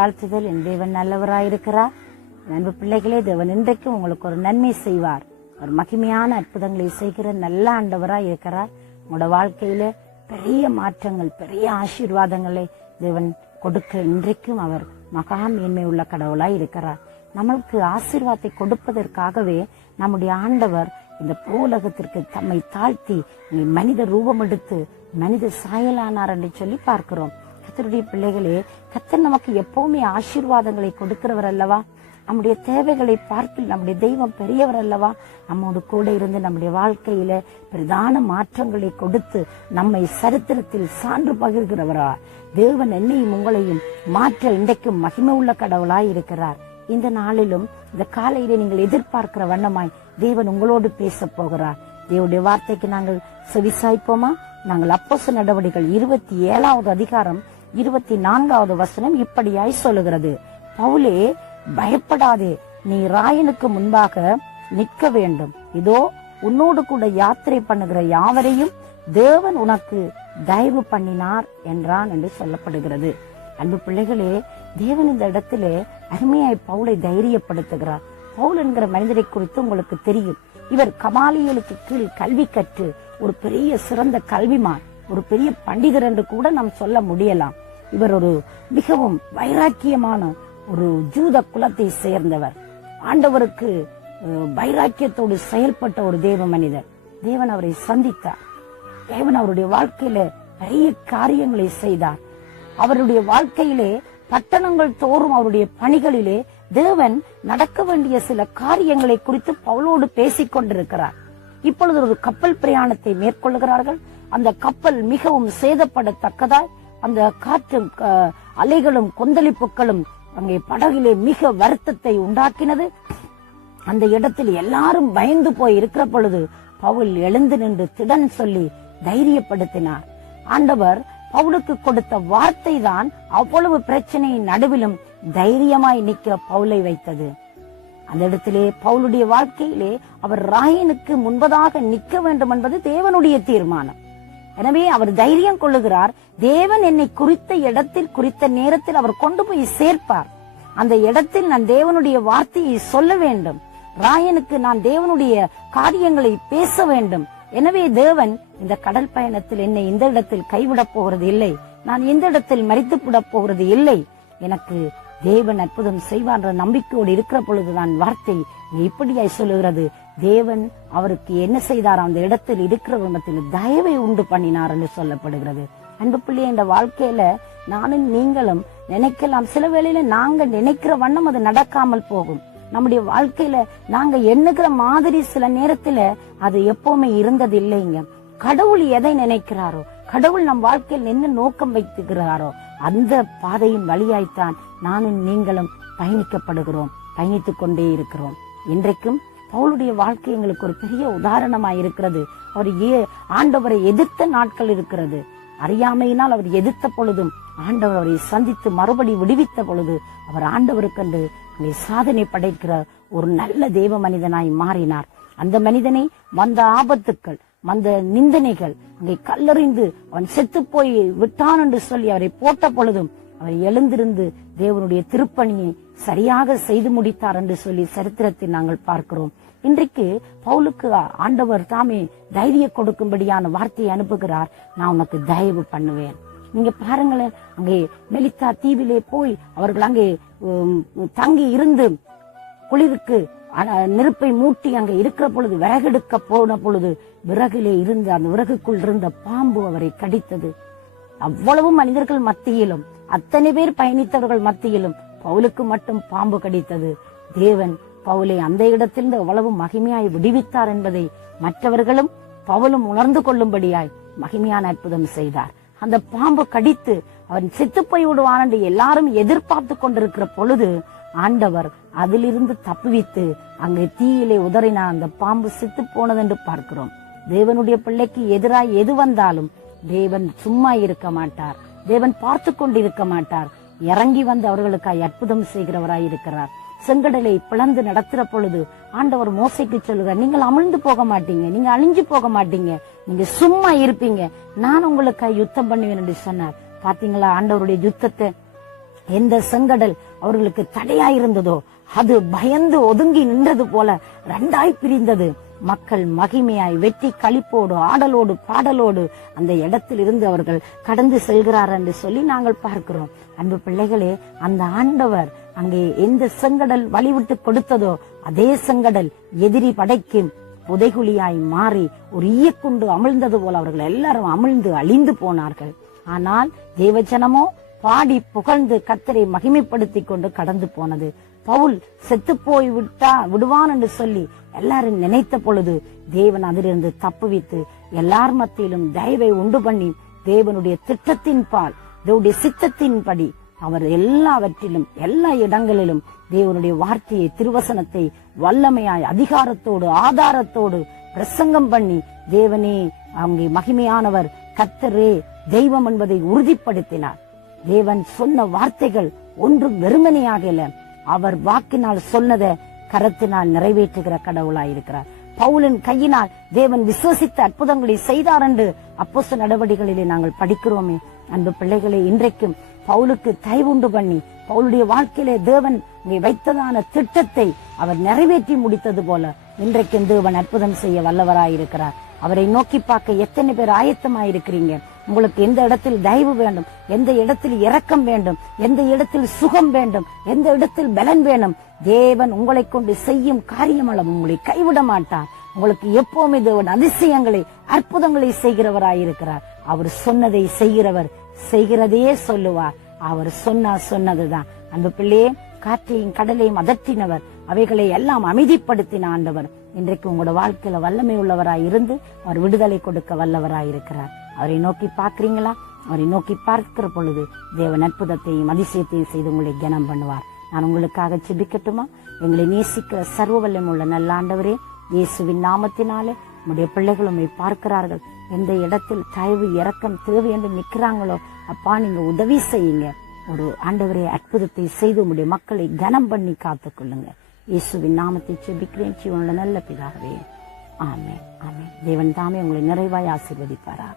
வாழ்த்துதல். என் தேவன் நல்லவராயிருக்கிறார். அன்பு பிள்ளைகளே, தேவன் இன்றைக்கும் உங்களுக்கு ஒரு நன்மை செய்வார். ஒரு மகிமையான அற்புதங்களை செய்கிற நல்ல ஆண்டவராய் இருக்கிறார். உங்களோட வாழ்க்கையில பெரிய மாற்றங்கள், பெரிய ஆசீர்வாதங்களை தேவன் கொடுக்க இன்றைக்கும் அவர் மகா மேன்மை உள்ள கடவுளாய் இருக்கிறார். நம்மளுக்கு ஆசீர்வாதத்தை கொடுப்பதற்காகவே நம்முடைய ஆண்டவர் இந்த பூலகத்திற்கு தம்மை தாழ்த்தி மனித ரூபம் எடுத்து மனித சாயலானார் என்று சொல்லி பார்க்கிறோம். கர்த்தருடைய பிள்ளைகளே, கர்த்தர் நமக்கு எப்பவுமே ஆசீர்வாதங்களை கொடுக்கிறவர் அல்லவா? நம்முடைய தேவைகளை பார்த்து நம்முடைய தெய்வம் பெரியவர் அல்லவா? நம்மோடு கூட இருந்து நம்முடைய வாழ்க்கையில பிரதான மாற்றங்களை கொடுத்து நம்மை சரித்திரத்தில் சான்று பகிர்கிறவரா தேவன் என்னையும் உங்களையும் மாற்ற இன்றைக்கும் மகிமை உள்ள கடவுளாய் இருக்கிறார். இந்த நாளிலும் இந்த காலையில நீங்கள் எதிர்பார்க்கிற வண்ணமாய் தேவன் உங்களோடு பேச போகிறார். தேவனுடைய வார்த்தைக்கு நாங்கள் செவிசாய்ப்போமா? நாங்கள் அப்போஸ்தலர் நடவடிக்கைகள் 27வது அதிகாரம் 24வது வசனம் இப்படியாய் சொல்லுகிறது. பவுலே, பயப்படாதே, நீ ராயனுக்கு முன்பாக நிற்க வேண்டும். இதோ உன்னோடு கூட யாத்திரை பண்ணுகிற யாவரையும் தேவன் உனக்கு தயவு பண்ணினார் என்றான் என்று சொல்லப்படுகிறது. அன்பு பிள்ளைகளே, தேவன் இந்த இடத்திலே அருமையாய் பவுலை தைரியப்படுத்துகிறார். பவுல் என்கிற மனிதரை குறித்து உங்களுக்கு தெரியும். இவர் கமாலியலுக்கு கீழ் கல்வி கற்று ஒரு பெரிய சிறந்த கல்விமான், ஒரு பெரிய பண்டிதர் என்று கூட நாம் சொல்ல முடியலாம். இவர் ஒரு மிகவும் வைராக்கியமான ஒரு ஜூத குலத்தை சேர்ந்தவர். ஆண்டவருக்கு வைராக்கியத்தோடு செயல்பட்ட ஒரு தேவ மனிதர். தேவன் அவரை சந்தித்தார். தேவன் அவருடைய வாழ்க்கையில பெரிய காரியங்களை செய்தார். அவருடைய வாழ்க்கையிலே பட்டணங்கள் தோறும் அவருடைய பணிகளிலே தேவன் நடக்க வேண்டிய சில காரியங்களை குறித்து பவுலோடு பேசிக் கொண்டிருக்கிறார். இப்பொழுது ஒரு கப்பல் பிரயாணத்தை மேற்கொள்கிறார்கள். அந்த கப்பல் மிகவும் சேதப்படத்தக்கதாய் அந்த காற்றும் அலைகளும் கொந்தளிப்புகளும் அங்கே படகிலே மிக வருத்தத்தை உண்டாக்கினது. அந்த இடத்தில் எல்லாரும் பயந்து போய் இருக்கிற பொழுது பவுல் எழுந்து நின்று திடன் சொல்லி தைரியப்படுத்தினார். ஆண்டவர் பவுலுக்கு கொடுத்த வார்த்தை தான் அவ்வளவு பிரச்சனையின் நடுவிலும் தைரியமாய் நிற்க பவுலை வைத்தது. அந்த இடத்திலே பவுலுடைய வாழ்க்கையிலே அவர் ராயனுக்கு முன்பதாக நிற்க வேண்டும் என்பது தேவனுடைய தீர்மானம். எனவே அவர் தைரியம் கொள்ளுகிறார். தேவன் என்னை குறித்த இடத்தில் குறித்த நேரத்தில் அவர் கொண்டு போய் சேர்ப்பார். அந்த இடத்தில் நான் தேவனுடைய வார்த்தையை சொல்ல வேண்டும். ராயனுக்கு நான் தேவனுடைய காரியங்களை பேச வேண்டும். எனவே தேவன் இந்த கடல் பயணத்தில் என்னை இந்த இடத்தில் கைவிடப் போகிறது இல்லை. நான் இந்த இடத்தில் மரித்து விடப் போகிறது இல்லை. எனக்கு தேவன் அற்புதம் செய்வார் என்ற நம்பிக்கையோடு இருக்கிற பொழுதுதான் வார்த்தை இப்படியாய் சொல்லுகிறது. தேவன் அவருக்கு என்ன செய்தார்? அந்த இடத்தில் இருக்கிற விதத்தில் தயவை உண்டு பண்ணினார் என்று சொல்லப்படுகிறது. அன்பு பிள்ளை, இந்த வாழ்க்கையில நானும் நீங்களும் நினைக்கலாம், சில வேளையில நாங்க நினைக்கிற வண்ணம் அது நடக்காமல் போகும். நம்முடைய வாழ்க்கையில நாங்க எண்ணுகிற மாதிரி சில நேரத்துல அது எப்பவுமே இருந்தது இல்லைங்க. கடவுள் எதை நினைக்கிறாரோ, கடவுள் நம் வாழ்க்கையில் என்ன நோக்கம் வைத்துகிறாரோ அந்த பாதையின் வழியாய்த்தான் நானும் நீங்களும் பயணிக்கப்படுகிறோம், பயணித்துக் கொண்டே இருக்கிறோம். இன்றைக்கும் பவுலுடைய வாழ்க்கை எங்களுக்கு ஒரு பெரிய உதாரணமாய் இருக்கிறது. அவர் ஆண்டவரை எதிர்த்த நாட்கள் இருக்கிறது. அறியாமையினால் அவர் எதிர்த்த பொழுதும் ஆண்டவர் அவரை சந்தித்து மறுபடி விடுவித்த பொழுது அவர் ஆண்டவருக்கென்று சாதனை படைக்கிற ஒரு நல்ல தேவ மனிதனாய் மாறினார். அந்த மனிதனை வந்த ஆபத்துக்கள், வந்த நிந்தனைகள், அங்கே கல்லறிந்து அவன் செத்து போய் விட்டான் என்று சொல்லி அவரை போட்ட பொழுதும் அவர் எழுந்திருந்து தேவனுடைய திருப்பணியை சரியாக செய்து முடித்தார் என்று சொல்லி சரித்திரத்தில் நாங்கள் பார்க்கிறோம். இன்றைக்கு பவுலுக்கு ஆண்டவர் தாமே தைரிய கொடுக்கும்படியான வார்த்தையை அனுப்புகிறார். நான் உனக்கு தயவு பண்ணுவேன். நீங்க பாருங்களேன், அங்கே மெலித்தா தீவிலே போய் அவர்கள் அங்கே தங்கி இருந்து குளிருக்கு நெருப்பை மூட்டி அங்கே இருக்கிற பொழுது விறகெடுக்க போன பொழுது விறகிலே இருந்த அந்த விறகுக்குள் இருந்த பாம்பு அவரை கடித்தது. அவ்வளவு மனிதர்கள் மத்தியிலும், அத்தனை பேர் பயணித்தவர்கள் மத்தியிலும் பவுலுக்கு மட்டும் பாம்பு கடித்தது. தேவன் பவுலை அந்த இடத்திலிருந்து அவ்வளவு மகிமையாய் விடுவித்தார் என்பதை மற்றவர்களும் பவுலும் உணர்ந்து கொள்ளும்படியாய் மகிமையான அற்புதம் செய்தார். அந்த பாம்பு கடித்து அவன் செத்து போய் விடுவான் என்று எல்லாரும் எதிர்பார்த்து கொண்டிருக்கிற பொழுது ஆண்டவர் அதிலிருந்து தப்புவித்து அங்கே தீயிலே உதறினார். அந்த பாம்பு செத்து போனது என்று பார்க்கிறோம். தேவனுடைய பிள்ளைக்கு எதிராய் எது வந்தாலும் தேவன் சும்மா இருக்க மாட்டார். தேவன் பார்த்து கொண்டிருக்க மாட்டார். இறங்கி வந்து அவர்களுக்காய் அற்புதம் செய்கிறவராய் இருக்கிறார். செங்கடலை பிளந்து நடத்துற பொழுது ஆண்டவர் மோசைக்கு சொல்லுகிறார், நீங்கள் அமிழ்ந்து போக மாட்டீங்க, நீங்க அழிஞ்சு போக மாட்டீங்க, நீங்க சும்மா இருப்பீங்க, நான் உங்களுக்காய் யுத்தம் பண்ணுவேன் என்று சொன்னார். பாத்தீங்களா ஆண்டவருடைய யுத்தத்தை எந்த செங்கடல் அவர்களுக்கு தடையாயிருந்ததோ அது பயந்து ஒதுங்கி நின்றது போல ரெண்டாய் பிரிந்தது. மக்கள் மகிமையாய் வெற்றி களிப்போடு ஆடலோடு பாடலோடு அந்த இடத்தில் இருந்து அவர்கள் கடந்து செல்கிறார் என்று சொல்லி நாங்கள் பார்க்கிறோம். அன்பு பிள்ளைகளே, அந்த ஆண்டவர் அங்கே எந்த செங்கடல் வழிவிட்டு கொடுத்ததோ அதே செங்கடல் எதிரி படைக்கு புதைகுழியாய் மாறி ஒரு ஈயக்குண்டு அமிழ்ந்தது போல அவர்கள் எல்லாரும் அமிழ்ந்து அழிந்து போனார்கள். ஆனால் தேவஜனமோ பாடி புகழ்ந்து கர்த்தரை மகிமைப்படுத்தி கொண்டு கடந்து போனது. பவுல் செத்து போய் விடுவான் என்று சொல்லி எல்லாரும் நினைத்த பொழுது தேவன் அதிலிருந்து தப்புவித்து எல்லார் மத்தியிலும் தயவை உண்டு பண்ணி தேவனுடைய திட்டத்தின் பால் தேவனுடைய சித்தத்தின்படி அவர் எல்லாவற்றிலும் எல்லா இடங்களிலும் தேவனுடைய வார்த்தையை திருவசனத்தை வல்லமையாய் அதிகாரத்தோடு ஆதாரத்தோடு பிரசங்கம் பண்ணி தேவனே அங்கே மகிமையானவர் கர்த்தரே தெய்வம் என்பதை உறுதிப்படுத்தினார். தேவன் சொன்ன வார்த்தைகள் ஒன்றும் வெறுமனையாகல, அவர் வாக்கினால் சொன்னதை கரத்தினால் நிறைவேற்றுகிற கடவுளாயிருக்கிறார். பவுலின் கையினால் தேவன் விசுவசித்த அற்புதங்களை செய்தார் என்று அப்போஸ்தலர் நடவடிக்கைகளிலே நாங்கள் படிக்கிறோமே. அன்பு பிள்ளைகளை, இன்றைக்கும் பவுலுக்கு தயவுண்டு பண்ணி பவுலுடைய வாழ்க்கையிலே தேவன் வைத்ததான திட்டத்தை அவர் நிறைவேற்றி முடித்தது போல இன்றைக்கும் தேவன் அற்புதம் செய்ய வல்லவராயிருக்கிறார். அவரை நோக்கி பார்க்க எத்தனை பேர் ஆயத்தமாயிருக்கிறீங்க? உங்களுக்கு எந்த இடத்தில் தயவு வேண்டும், எந்த இடத்தில் இரக்கம் வேண்டும், எந்த இடத்தில் சுகம் வேண்டும், எந்த இடத்தில் பலன் வேணும், தேவன் உங்களை கொண்டு செய்யும் காரியமளவு உங்களை கைவிட மாட்டார். உங்களுக்கு எப்பவுமே தேவன் அதிசயங்களை அற்புதங்களை செய்கிறவராயிருக்கிறார். அவர் சொன்னதை செய்கிறவர், செய்கிறதையே சொல்லுவார். அவர் சொன்னதுதான். அன்பு பிள்ளையே, காற்றையும் கடலையும் அதற்றினவர், அவைகளை எல்லாம் அமைதிப்படுத்தின ஆண்டவர் இன்றைக்கு உங்களோட வாழ்க்கையில வல்லமை உள்ளவராய் இருந்து அவர் விடுதலை கொடுக்க வல்லவராயிருக்கிறார். அவரை நோக்கி பார்க்கிறீங்களா? அவரை நோக்கி பார்க்கிற பொழுது தேவன் அற்புதத்தையும் அதிசயத்தையும் செய்து உங்களை கனம் பண்ணுவார். நான் உங்களுக்காக ஜெபிக்கட்டுமா? எங்களை நேசிக்கிற சர்வ வல்லமை உள்ள நல்ல ஆண்டவரே, இயேசுவின் நாமத்தினாலே உங்களுடைய பிள்ளைகள் உண்மை பார்க்கிறார்கள். எந்த இடத்தில் தயவு இரக்கம் தேவை என்று நிற்கிறாங்களோ அப்பா, நீங்க உதவி செய்யுங்க. ஒரு ஆண்டவரே அற்புதத்தை செய்து உங்களுடைய மக்களை கனம் பண்ணி காத்துக் கொள்ளுங்க. இயேசுவின் நாமத்தை ஜெபிக்கிறேன் ஜீவனுள்ள நல்ல பிதாவே, ஆமென், ஆமென். தேவன் தாமே உங்களை நிறைவாய் ஆசீர்வதிப்பாரா.